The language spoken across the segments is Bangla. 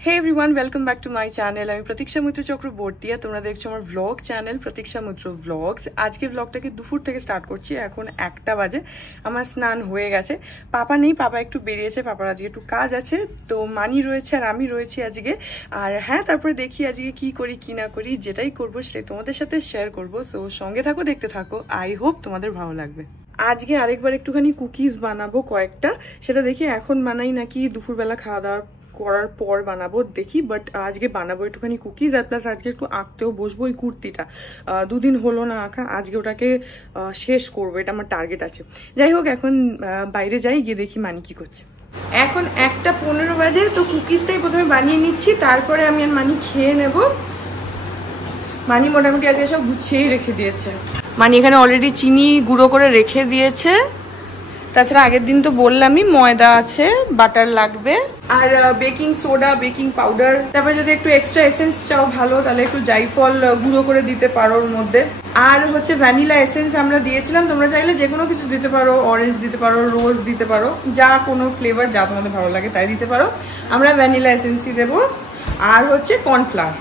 Hey everyone, welcome back to my channel. আমি প্রতীক্ষা মিত্র চক্রবর্তী আর তোমরা দেখছো আমার ভ্লগ চ্যানেল প্রতীক্ষা মিত্র ভ্লগস। আজকে ভ্লগটাকে দুপুর থেকে স্টার্ট করছি। এখন 1টা বাজে, আমার স্নান হয়ে গেছে। পাপা নেই, পাপা একটু বেরিয়েছে, পাপার আজকে একটু কাজ আছে, তো মানি রয়েছে আর আমি রয়েছি আজকে। আর হ্যাঁ, তারপরে দেখি আজকে কি করি কি না করি, যেটাই করবো সেটাই তোমাদের সাথে শেয়ার করবো। সো সঙ্গে থাকো, দেখতে থাকো, আই হোপ তোমাদের ভালো লাগবে। আজকে আরেকবার একটুখানি কুকিজ বানাবো কয়েকটা, সেটা দেখি এখন বানাই নাকি দুপুরবেলা খাওয়া দাওয়ার করার পর বানাবো দেখি। বাট আজকে বানাবো একটুখানি কুকিজ, আর প্লাস আজকে একটু আঁকতেও বসবো। ওই কুর্তিটা দুদিন হলো না আঁকা, আজকে ওটাকে শেষ করবো, এটা আমার টার্গেট আছে। যাই হোক, এখন বাইরে যাই, গিয়ে দেখি মানি কি করছে। এখন 1:15 বাজে, তো কুকিজটাই প্রথমে বানিয়ে নিচ্ছি, তারপরে আমি আর মানি খেয়ে নেব। মানি মোটামুটি আজকে সব গুছিয়েই রেখে দিয়েছে। মানি এখানে অলরেডি চিনি গুঁড়ো করে রেখে দিয়েছে। তাছাড়া আগের দিন তো বললামই ময়দা আছে, বাটার লাগবে, আর বেকিং সোডা, বেকিং পাউডার। তারপরে যদি একটু এক্সট্রা এসেন্স চাও ভালো, তাহলে একটু জাইফল গুঁড়ো করে দিতে পারো ওর মধ্যে। আর হচ্ছে ভ্যানিলা এসেন্স আমরা দিয়েছিলাম, তোমরা চাইলে যে কোনো কিছু দিতে পারো, অরেঞ্জ দিতে পারো, রোজ দিতে পারো, যা কোনো ফ্লেভার যা তোমাদের ভালো লাগে তাই দিতে পারো। আমরা ভ্যানিলা এসেন্সই দেবো। আর হচ্ছে কর্নফ্লাওয়ার,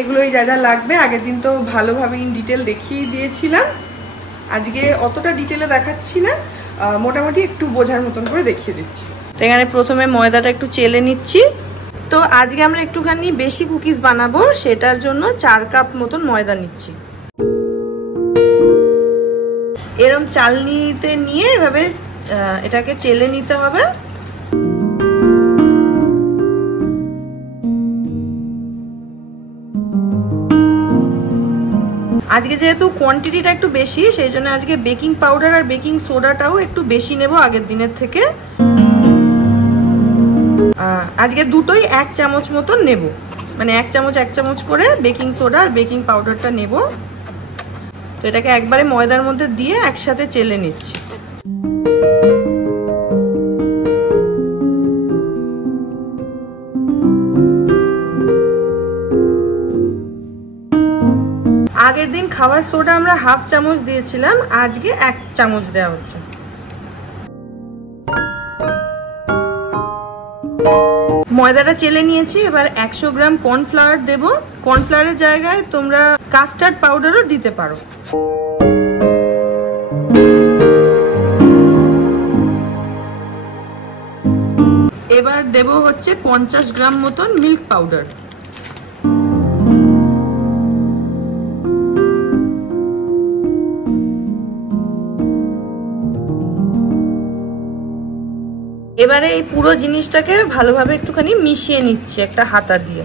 এগুলোই যা যা লাগবে। আগের দিন তো ভালোভাবে ইন ডিটেল দেখিয়ে দিয়েছিলাম, আজকে অতটা ডিটেলে দেখাচ্ছি না, মোটামুটি একটু বোঝার মতন করে দেখিয়ে দিচ্ছি। তো এখানে প্রথমে ময়দাটা একটু চেলে নিচ্ছি। তো আজকে আমরা একটুখানি বেশি কুকিজ বানাবো, সেটার জন্য 4 কাপ মতন ময়দা নিচ্ছি। এরকম চালনিতে নিয়ে এভাবে এটাকে চেলে নিতে হবে। আজকে যেহেতু কোয়ান্টিটিটা একটু বেশি, সেই জন্য আজকে বেকিং পাউডার আর বেকিং সোডাটাও একটু বেশি নেব আগের দিনের থেকে। আজকে দুটোই 1 চামচ মতন নেব, মানে 1 চামচ করে বেকিং সোডা আর বেকিং পাউডারটা নেব। তো এটাকে একবারে ময়দার মধ্যে দিয়ে একসাথে চেলে নিচ্ছি। আগের দিন খাবার সোডা আমরা 1/2 চামচ দিয়েছিলাম, আজকে 1 চামচ দেওয়া হচ্ছে। ময়দাটা চেলে নিয়েছি, এবার 100 গ্রাম কর্নফ্লাওয়ার দেব। কর্নফ্লাওয়ারের জায়গায় তোমরা কাস্টার্ড পাউডারও দিতে পারো। এবার দেব হচ্ছে 50 গ্রাম মতন মিল্ক পাউডার। এবারে এই পুরো জিনিসটাকে ভালোভাবে একটুখানি মিশিয়ে নিচ্ছি একটা হাতা দিয়ে।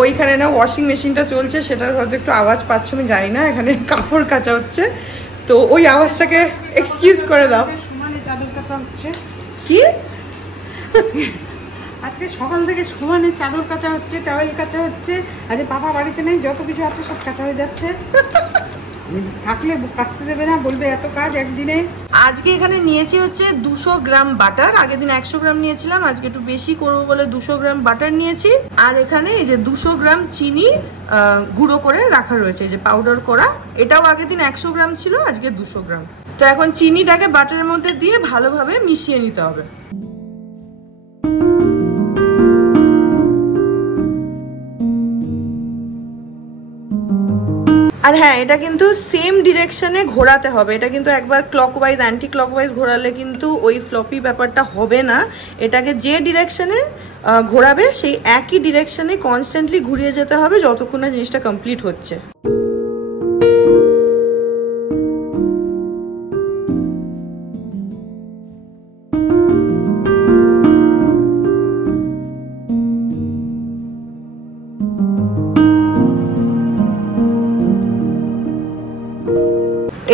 ওইখানে না ওয়াশিং মেশিনটা চলছে, সেটার হয়তো একটু আওয়াজ পাচ্ছ, আমি জানি না, এখানে কাপড় কাচা হচ্ছে, তো ওই আওয়াজটাকে এক্সকিউজ করে দাও। সমানে চাদর কাচা হচ্ছে কি? আজকে সকাল থেকে সমানে চাদর কাচা হচ্ছে, টাওয়েল কাচা হচ্ছে। আজকে পাপা বাড়িতে নেই, যত কিছু আছে সব কাচা হয়ে যাচ্ছে। থাকলে কাচতে দেবে না, বলবে এত কাজ একদিনে। আজকে এখানে নিয়েছি হচ্ছে 200 গ্রাম বাটার। আগের দিন 100 গ্রাম নিয়েছিলাম, আজকে একটু বেশি করবো বলে 200 গ্রাম বাটার নিয়েছি। আর এখানে এই যে 200 গ্রাম চিনি গুঁড়ো করে রাখা রয়েছে, এই যে পাউডার করা। এটাও আগের দিন 100 গ্রাম ছিল, আজকে 200 গ্রাম। তো এখন চিনিটাকে বাটারের মধ্যে দিয়ে ভালোভাবে মিশিয়ে নিতে হবে। আর হ্যাঁ, এটা কিন্তু সেম ডিরেকশনে ঘোরাতে হবে। এটা কিন্তু একবার ক্লকওয়াইজ অ্যান্টি ক্লকওয়াইজ ঘোরালে কিন্তু ওই ফ্লপি ব্যাপারটা হবে না। এটাকে যে ডিরেকশনে ঘোরাবে সেই একই ডিরেকশনে কনস্ট্যান্টলি ঘুরিয়ে যেতে হবে যতক্ষণ না জিনিসটা কমপ্লিট হচ্ছে।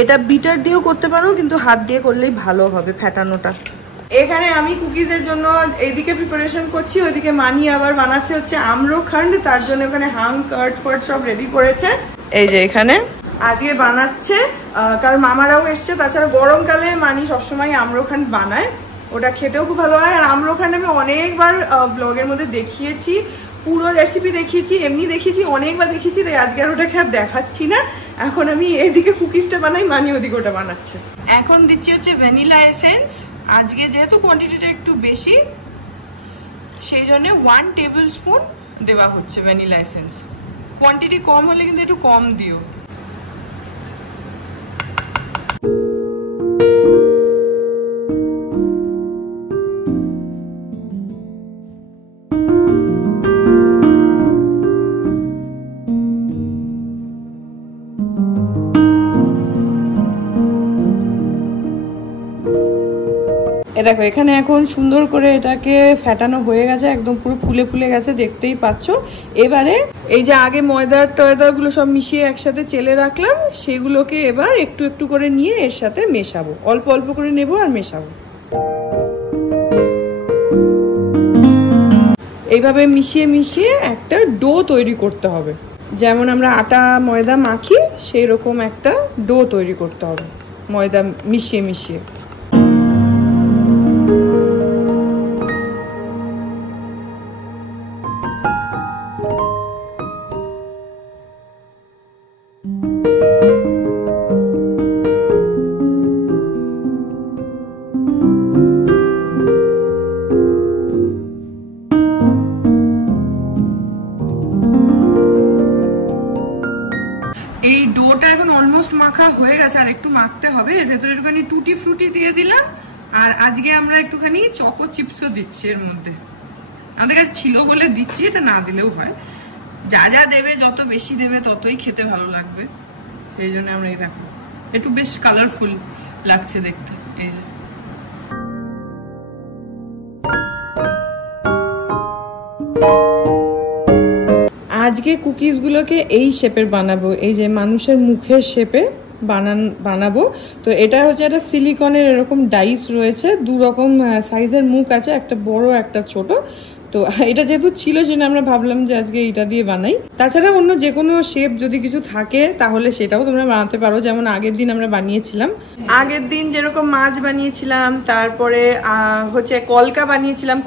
এটা বিটার দিয়েও করতে পারো, কিন্তু হাত দিয়ে করলেই ভালো হবে ফেটানোটা। এখানে আমি কুকিজের জন্য এইদিকে প্রিপারেশন করছি, ওইদিকে মানি আবার বানাচ্ছে হচ্ছে আম্রখন্ড, তার জন্য ওখানে হাং কার্ড ফার্ড সব রেডি করেছে। এই যে এখানে আজকে বানাচ্ছে, কারণ মামারাও এসছে। তাছাড়া গরমকালে মানি সবসময় আম্রখন্ড বানায়, ওটা খেতেও খুব ভালো হয়। আর আম্রখন্ড আমি অনেকবার ব্লগের মধ্যে দেখিয়েছি, পুরো রেসিপি দেখিয়েছি, এমনি দেখিয়েছি, অনেকবার দেখিয়েছি, তাই আজকে আর ওটাকে আর দেখাচ্ছি না। এখন আমি এদিকে কুকিজটা বানাই, মানি ওদিকে ওটা বানাচ্ছে। এখন দিচ্ছি হচ্ছে ভ্যানিলা এসেন্স। আজকে যেহেতু কোয়ান্টিটিটা একটু বেশি, সেই জন্য 1 টেবিল স্পুন দেওয়া হচ্ছে ভ্যানিলা এসেন্স। কোয়ান্টিটি কম হলে কিন্তু একটু কম দিও। দেখো এখানে এখন সুন্দর করে এটাকে ফেটানো হয়ে গেছে, একদম পুরো ফুলে ফুলে গেছে, দেখতেই পাচ্ছ। এবারে এই যে আগে ময়দার টয়দাগুলো সব মিশিয়ে একসাথে চেলে রাখলাম, সেগুলোকে এবার একটু একটু করে নিয়ে এর সাথে মেশাবো। অল্প অল্প করে নেবো আর মেশাবো। এইভাবে মিশিয়ে মিশিয়ে একটা ডো তৈরি করতে হবে। যেমন আমরা আটা ময়দা মাখি সেই রকম একটা ডো তৈরি করতে হবে, ময়দা মিশিয়ে মিশিয়ে। এই ডোটা এখন অলমোস্ট মাখা হয়ে গেছে, আর একটু মাখতে হবে। এর ভেতরে একটুখানি টুটি ফ্রুটি দিয়ে দিলাম, আর আজকে আমরা একটুখানি চকো চিপসও দিচ্ছি এর মধ্যে। আমাদের কাছে ছিল বলে দিচ্ছি, এটা না দিলেও হয়। যা যা দেবে, যত বেশি দেবে ততই খেতে ভালো লাগবে, সেই জন্য আমরা এই দেখো একটু বেশ কালারফুল লাগছে দেখতে। এই যে আজকে কুকিজগুলোকে এই শেপের বানাবো, এই যে মানুষের মুখের শেপে বানাবো। তো এটা হচ্ছে একটা সিলিকনের এরকম ডাইস রয়েছে, 2 রকম সাইজের মুখ আছে, একটা বড় একটা ছোট। তো এটা যেহেতু ছিল সেটা আমরা ভাবলাম যে আজকে এটা দিয়ে বানাই। তাছাড়া অন্য যে কোনো শেপ যদি কিছু থাকে তাহলে সেটাও তোমরা বানাতে পারো। যেমন আগের দিন আমরা বানিয়েছিলাম, আগের দিন যেরকম মাছ বানিয়েছিলাম, তারপরে হচ্ছে কলকা বানিয়েছিলাম।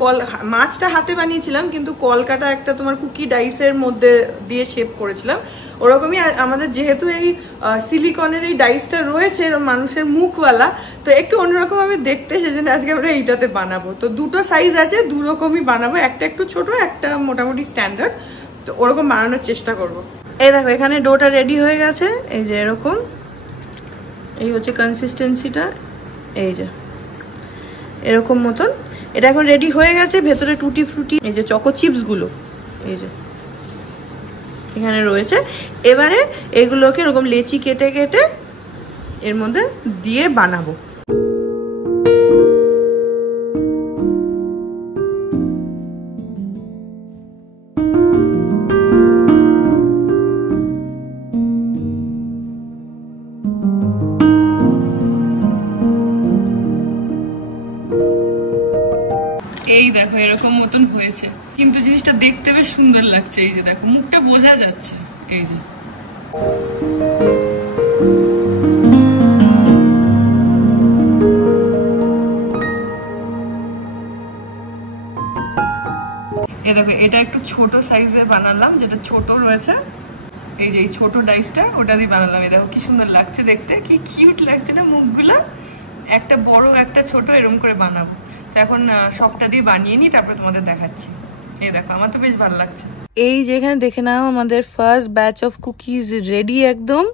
মাছটা হাতে বানিয়েছিলাম, কিন্তু কলকাটা একটা তোমার কুকি ডাইসের মধ্যে দিয়ে শেপ করেছিলাম। ওরকমই আমাদের যেহেতু এই সিলিকনের এই ডাইসটা রয়েছে মানুষের মুখওয়ালা, তো একটু অন্যরকম ভাবে দেখতে, সেজন্য আজকে আমরা এইটাতে বানাবো। তো 2টো সাইজ আছে, 2 রকমই বানাবো, একটা একটু ছোট, একটা মোটামুটি স্ট্যান্ডার্ড। তো ওরকম বানানোর চেষ্টা করব। এই দেখো এখানে ডোটা রেডি হয়ে গেছে, এই যে এরকম, এই হচ্ছে কনসিস্টেন্সিটা, এই যে এরকম মতন। এটা এখন রেডি হয়ে গেছে। ভেতরে টুটি ফ্রুটি, এই যে চকো চিপস গুলো এই যে এখানে রয়েছে। এবারে এগুলোকে এরকম লেচি কেটে কেটে এর মধ্যে দিয়ে বানাবো। এই দেখো এরকম মতন হয়েছে, কিন্তু জিনিসটা দেখতে বেশ সুন্দর লাগছে। এই যে দেখো মুখটা বোঝা যাচ্ছে, এই যে দেখো এটা একটু ছোট সাইজে বানালাম, যেটা ছোট রয়েছে। এই যে এই ছোট ডাইসটা ওটা দিয়ে বানালাম। এই দেখো কি সুন্দর লাগছে দেখতে, কি কিউট লাগছে না মুখগুলো। একটা বড় একটা ছোট এরকম করে বানাবো। তো এখন সবটা দিয়ে বানিয়ে নিই, তারপরে তোমাদের দেখাচ্ছি। এই দেখো আমার তো বেশ ভালো লাগছে। এই যে এখানে দেখে নাও আমাদের first batch of cookies ready একদম।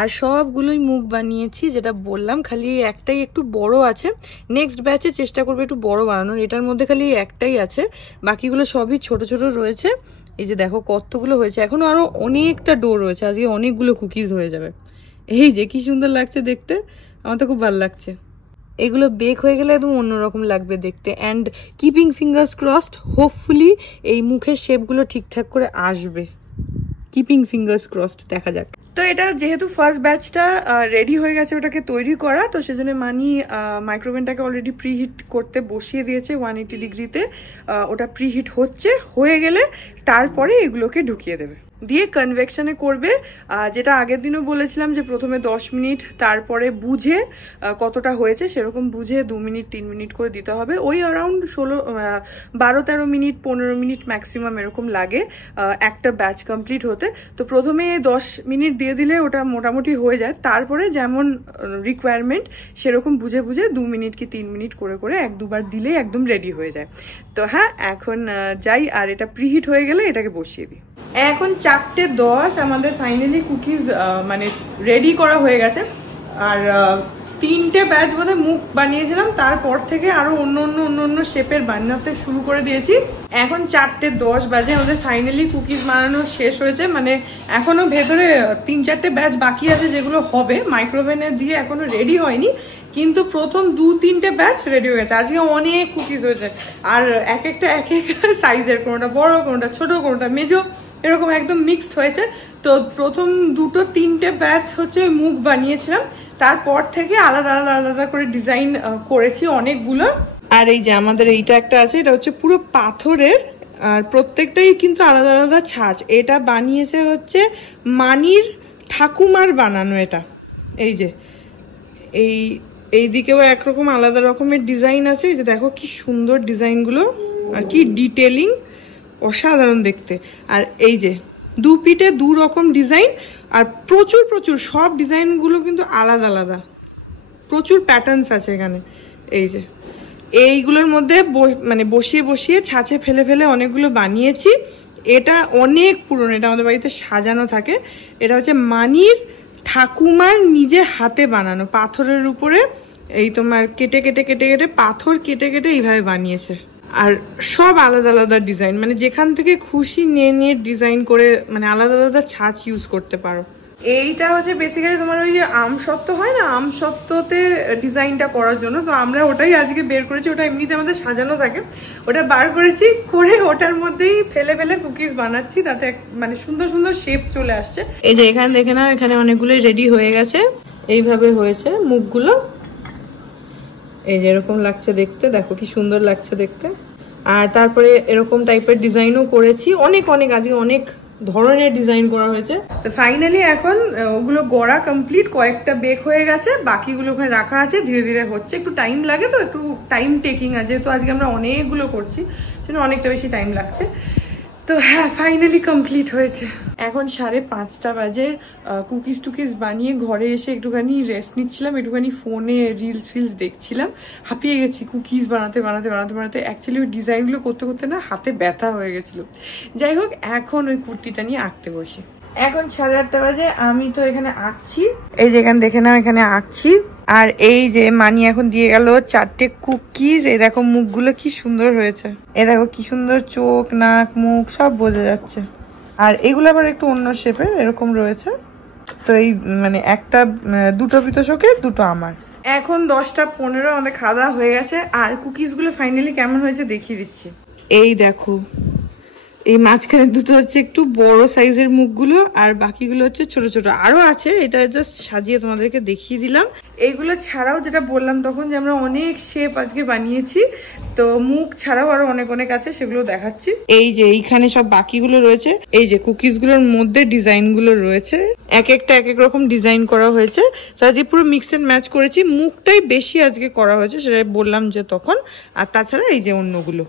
আর সবগুলোই মুখ বানিয়েছি, যেটা বললাম, খালি একটাই একটু বড় আছে। নেক্সট ব্যাচে চেষ্টা করবো একটু বড় বানানোর। এটার মধ্যে খালি একটাই আছে, বাকিগুলো সবই ছোট ছোট রয়েছে। এই যে দেখো কতগুলো হয়েছে, এখনো আরো অনেকটা ডো রয়েছে, আজকে অনেকগুলো কুকিজ হয়ে যাবে। এই যে কি সুন্দর লাগছে দেখতে, আমার তো খুব ভালো লাগছে। এগুলো বেক হয়ে গেলে একদম অন্যরকম লাগবে দেখতে। And keeping fingers crossed, hopefully এই মুখের শেপগুলো ঠিকঠাক করে আসবে। কিপিং ফিঙ্গার্স ক্রসড, দেখা যাক। তো এটা যেহেতু ফার্স্ট ব্যাচটা রেডি হয়ে গেছে ওটাকে তৈরি করা, তো সেজন্য মানি মাইক্রোওভেনটাকে অলরেডি প্রিহিট করতে বসিয়ে দিয়েছে 180 ডিগ্রিতে। ওটা প্রিহিট হয়ে গেলে তারপরে এগুলোকে ঢুকিয়ে দেবে। দিয়ে কনভেকশনে করবে। যেটা আগের দিনও বলেছিলাম যে প্রথমে 10 মিনিট, তারপরে বুঝে কতটা হয়েছে সেরকম বুঝে 2 মিনিট 3 মিনিট করে দিতে হবে। ওই অ্যারাউন্ড 12-13 মিনিট 15 মিনিট ম্যাক্সিমাম এরকম লাগে একটা ব্যাচ কমপ্লিট হতে। তো প্রথমে 10 মিনিট দিয়ে দিলে ওটা মোটামুটি হয়ে যায়, তারপরে যেমন রিকোয়ারমেন্ট সেরকম বুঝে বুঝে 2 মিনিট কি 3 মিনিট করে করে 1-2 বার দিলেই একদম রেডি হয়ে যায়। তো হ্যাঁ, এখন যাই, আর এটা প্রিহিট হয়ে গেলে এটাকে বসিয়ে দিই। এখন 4:10 আমাদের ফাইনালি কুকিজ মানে রেডি করা হয়ে গেছে। আর 3টে ব্যাচ বোধহয় মুখ বানিয়েছিলাম, তারপর থেকে আরো অন্য শেপের বানাতে শুরু করে দিয়েছি। এখন 4:10 বাজে, আমাদের ফাইনালি কুকিজ বানানো শেষ হয়েছে। মানে এখনো ভেতরে 3-4টে ব্যাচ বাকি আছে যেগুলো হবে, মাইক্রোওভেনে দিয়ে এখনো রেডি হয়নি, কিন্তু প্রথম 2-3টে ব্যাচ রেডি হয়ে গেছে। আজকে অনেক কুকিজ হয়েছে, আর এক একটা সাইজের, কোনোটা বড়, কোনোটা ছোট, কোনোটা মেজো, এরকম একদম মিক্সড হয়েছে। তো প্রথম 2-3টে ব্যাচ হচ্ছে মুখ বানিয়েছিলাম, তারপর থেকে আলাদা আলাদা করে ডিজাইন করেছি অনেকগুলো। আর এই যে আমাদের এইটা একটা আছে, এটা হচ্ছে পুরো পাথরের, আর প্রত্যেকটাই কিন্তু আলাদা আলাদা ছাঁচ। এটা বানিয়েছে হচ্ছে মানির ঠাকুমার বানানো। এটা এই যে এই দিকেও একরকম আলাদা রকমের ডিজাইন আছে। এই যে দেখো কি সুন্দর ডিজাইনগুলো, আর কি ডিটেলিং, অসাধারণ দেখতে। আর এই যে 2 পিঠে 2 রকম ডিজাইন, আর প্রচুর সব ডিজাইনগুলো কিন্তু আলাদা আলাদা, প্রচুর প্যাটার্নস আছে এখানে। এই যে এইগুলোর মধ্যে মানে বসিয়ে ছাঁচে ফেলে অনেকগুলো বানিয়েছি। এটা অনেক পুরনো, এটা আমাদের বাড়িতে সাজানো থাকে। এটা হচ্ছে মানির ঠাকুমার নিজে হাতে বানানো, পাথরের উপরে এই তোমার কেটে পাথর কেটে এইভাবে বানিয়েছে। আর সব আলাদা আলাদা ডিজাইন, মানে যেখান থেকে খুশি নিয়ে ডিজাইন করে, মানে আলাদা আলাদা ছাঁচ ইউজ করতে পারো। এইটা হচ্ছে বেসিক্যালি তোমার ওই যে আমসত্ত্ব হয় না, আমসত্ত্বতে ডিজাইনটা করার জন্য। তো আমরা ওটাই আজকে বের করেছি, ওটা এমনিতে আমাদের সাজানো থাকে, ওটা বার করেছি, করে ওটার মধ্যেই ফেলে কুকিজ বানাচ্ছি, তাতে মানে সুন্দর শেপ চলে আসছে। এই যে এখানে দেখে নাও, এখানে অনেকগুলো রেডি হয়ে গেছে, এইভাবে হয়েছে মুখগুলো। এই যে এরকম লাগছে দেখতে, দেখো কি সুন্দর লাগছে দেখতে। আর তারপরে এরকম টাইপের ডিজাইনও করেছি, অনেক আজকে অনেক ধরনের ডিজাইন করা হয়েছে। তো ফাইনালি এখন ওগুলো গড়া কমপ্লিট, কয়েকটা বেক হয়ে গেছে, বাকিগুলো ওখানে রাখা আছে, ধীরে ধীরে হচ্ছে। একটু টাইম লাগে, তো একটু টাইম টেকিং আছে, যেহেতু আজকে আমরা অনেকগুলো করছি সেজন্য অনেকটা বেশি টাইম লাগছে। তো হ্যাঁ, ফাইনালি কমপ্লিট হয়েছে। এখন 5:30 বাজে। কুকিজ বানিয়ে ঘরে এসে একটুখানি রেস্ট নিচ্ছিলাম, একটুখানি ফোনে রিলস দেখছিলাম। হাঁপিয়ে গেছি কুকিজ বানাতে অ্যাকচুয়ালি ওই ডিজাইনগুলো করতে না হাতে ব্যথা হয়ে গেছিল। যাই হোক, এখন ওই কুর্তিটা নিয়ে আঁকতে বসি। এখন 8:30 বাজে, আমি তো এখানে আঁকছি। এই যে এখানে দেখে নাও, এখানে আঁকছি। আর এই যে মানি এখন দিয়ে গেল 4টে কুকিজ। এই দেখো মুখগুলো কি সুন্দর হয়েছে, এই দেখো কি সুন্দর চোখ, নাক, মুখ সব বোঝা যাচ্ছে। আর এগুলো আবার একটু অন্য শেপের এরকম রয়েছে। তো এই মানে একটা 2টো বিতোষকের, 2টো আমার। এখন 10:15 আমাদের খাওয়া দাওয়া হয়ে গেছে। আর কুকিজগুলো ফাইনালি কেমন হয়েছে দেখিয়ে দিচ্ছি। এই দেখো, এই মাঝখানে 2টো হচ্ছে একটু বড় সাইজের মুখগুলো, আর বাকিগুলো হচ্ছে ছোট। আরো আছে, এটা জাস্ট সাজিয়ে তোমাদেরকে দেখিয়ে দিলাম। এইগুলো ছাড়াও যেটা বললাম তখন, যে আমরা অনেক শেপ আজকে বানিয়েছি, তো মুখ ছাড়াও আরো অনেক আছে, সেগুলো দেখাচ্ছি। এই যে এইখানে সব বাকিগুলো রয়েছে, এই যে কুকিজগুলোর মধ্যে ডিজাইনগুলো রয়েছে, এক এক রকম ডিজাইন করা হয়েছে। তো আজকে পুরো মিক্স এন্ড ম্যাচ করেছি, মুখটাই বেশি আজকে করা হয়েছে, সেটাই বললাম যে তখন। আর তাছাড়া এই যে অন্যগুলো,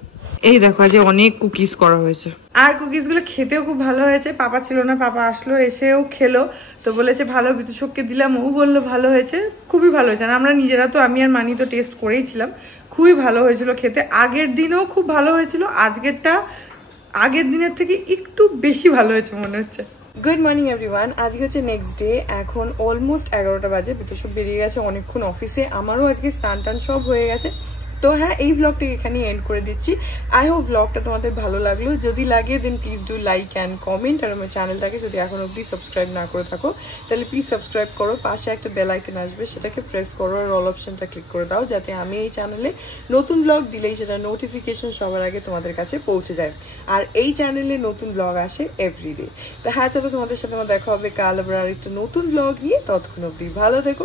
এই দেখো আজ অনেক কুকিজ করা হয়েছে। আর কুকিজগুলো খেতেও খুব ভালো হয়েছে। পাপা ছিল না, পাপা আসলো, এসেও খেলো, তো বলেছে ভালো, বিতোষককে দিলাম, ও বললো ভালো হয়েছে, খুবই ভালো হয়েছে। আর আমরা নিজেরা তো, আমি আর মানি তো টেস্ট করেইছিলাম, খুবই ভালো হয়েছিল খেতে। আগের দিনও খুব ভালো হয়েছিল, আজকেরটা আগের দিনের থেকে একটু বেশি ভালো হয়েছে মনে হচ্ছে। গুড মর্নিং এভরিওয়ান, আজকে হচ্ছে নেক্সট ডে। এখন অলমোস্ট 11টা বাজে, বিতোষক বেরিয়ে গেছে অনেকক্ষণ অফিসে, আমারও আজকে স্নান টান সব হয়ে গেছে। তো হ্যাঁ, এই ব্লগটাকে এখানে এন্ড করে দিচ্ছি। আই হোপ ব্লগটা তোমাদের ভালো লাগলো। যদি লাগে দেন please do like and comment. আর আমার চ্যানেলটাকে যদি এখন অবধি সাবস্ক্রাইব না করে থাকো তাহলে প্লিজ সাবস্ক্রাইব করো। পাশে একটা বেল আইকন আসবে, সেটাকে প্রেস করো, আর অল অপশনটা ক্লিক করে দাও, যাতে আমি এই চ্যানেলে নতুন ব্লগ দিলেই সেটা নোটিফিকেশন সবার আগে তোমাদের কাছে পৌঁছে যায়। আর এই চ্যানেলে নতুন ব্লগ আসে এভরিডে। তো হ্যাঁ, চলো তোমাদের সাথে আমার দেখা হবে কাল আবার একটা নতুন ব্লগ নিয়ে। ততক্ষণ অবধি ভালো থেকো।